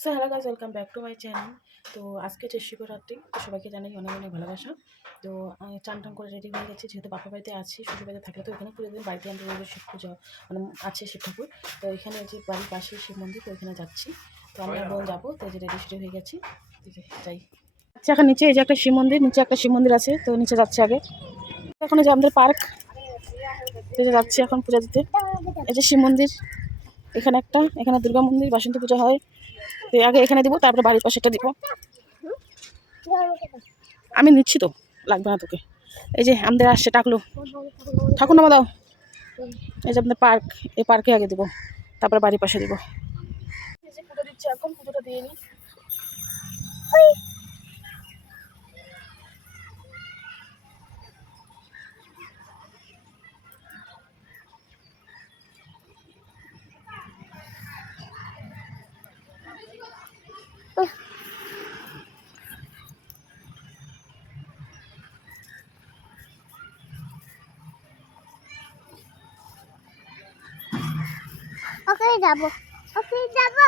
So hello guys, welcome back to my channel. তো আজকে হচ্ছে শিবরাত্রি, তো সবাইকে জানাই অনেক অনেক ভালোবাসা। তো আমি চান টান করে রেডি হয়ে গেছি, যেহেতু বাপা বাড়িতে আছি। শ্বশুর বাড়িতে থাকলে তো এখানে পুরো দিন বাড়িতে আমাদের রোজ শিব পুজো মানে আছে, শিব ঠাকুর। তো এখানে যে বাড়ির পাশে শিব মন্দির, তো ওইখানে যাচ্ছি। তো আমরা বোন যাবো, তো এই যে রেডি শুরু হয়ে গেছি, যাই। আচ্ছা, এখন নিচে এই যে একটা শিব মন্দির, নিচে একটা শিব মন্দির আছে, তো নিচে যাচ্ছি আগে। এখন এই যে আমাদের পার্ক, তো যাচ্ছি এখন পূজা দিতে। এই যে শিব মন্দির, এখানে দুর্গা মন্দির, বাসন্তী পূজা হয়। তো আগে এখানে দিব, তারপরে বাড়ির পাশেটা দিব। আমি নিচ্ছি তো, লাগবে না তোকে। এই যে আমাদের আসছে, টাকলো ঠাকুর নামা দাও। এই যে আপনার পার্ক, এই পার্কে আগে দিব, তারপরে বাড়ির পাশে দিব। এই যে পুজো দিচ্ছে, এখন পুজোটা দিয়ে নিই। ওকে যাবো, ওকে যাবো।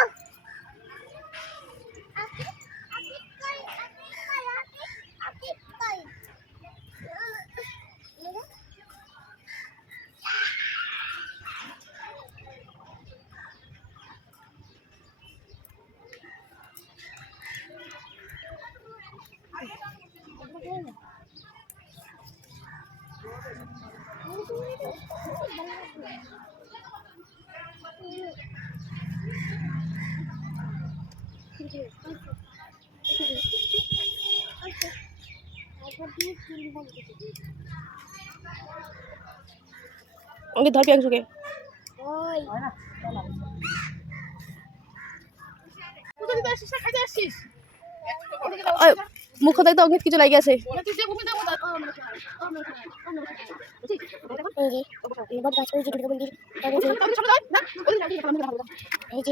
ওকে ধরবি একজনকে। মুখ দেখতে অনেক কিছু লাগে আছে। এবার গাছ ওই যে দুর্গা মন্দির, এই যে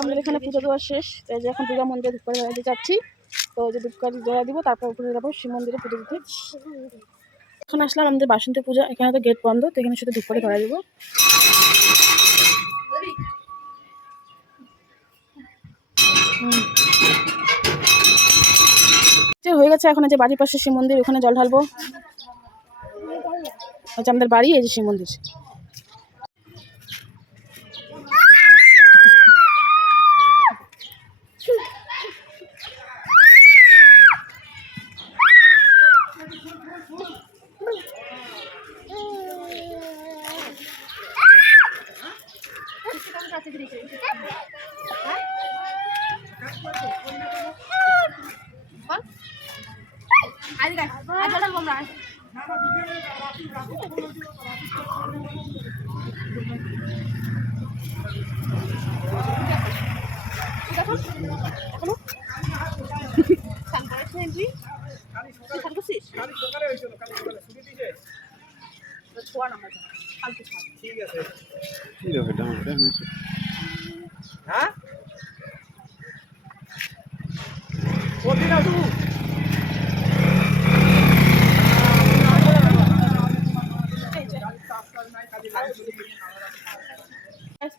আমাদের এখানে পুজো দেওয়া শেষ, তাই যে এখন দুর্গা মন্দিরে ধূপ করে দিতে যাচ্ছি। তো যে ধূপকাঠি জোড়া দিব, তারপর উপরে যাবো শিব মন্দিরে পুজো দিতে। এখন আসলাম আমাদের বাসন্তী পূজা, এখানে তো গেট বন্ধ, তো এখানে শুধু ধূপ করে ধরা দিব। হয়ে গেছে। এখন যে বাড়ির পাশে শিব মন্দির, ওখানে জল ঢালবো। আচ্ছা, আমাদের বাড়ি এই যে শিব মন্দির।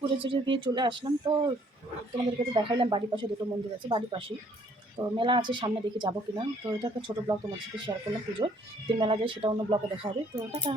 পুজো টুজো দিয়ে চলে আসলাম। তো তোমাদেরকে তো দেখাইলাম, বাড়ির পাশে দুটো মন্দির আছে, বাড়ির পাশেই। তো মেলা আছে সামনে, দেখি যাবো কিনা। তো এটা একটা ছোটো ব্লগ তোমার সাথে শেয়ার করলাম পুজো। যদি মেলা যায় সেটা অন্য ব্লগে দেখা হবে। তো টাটা।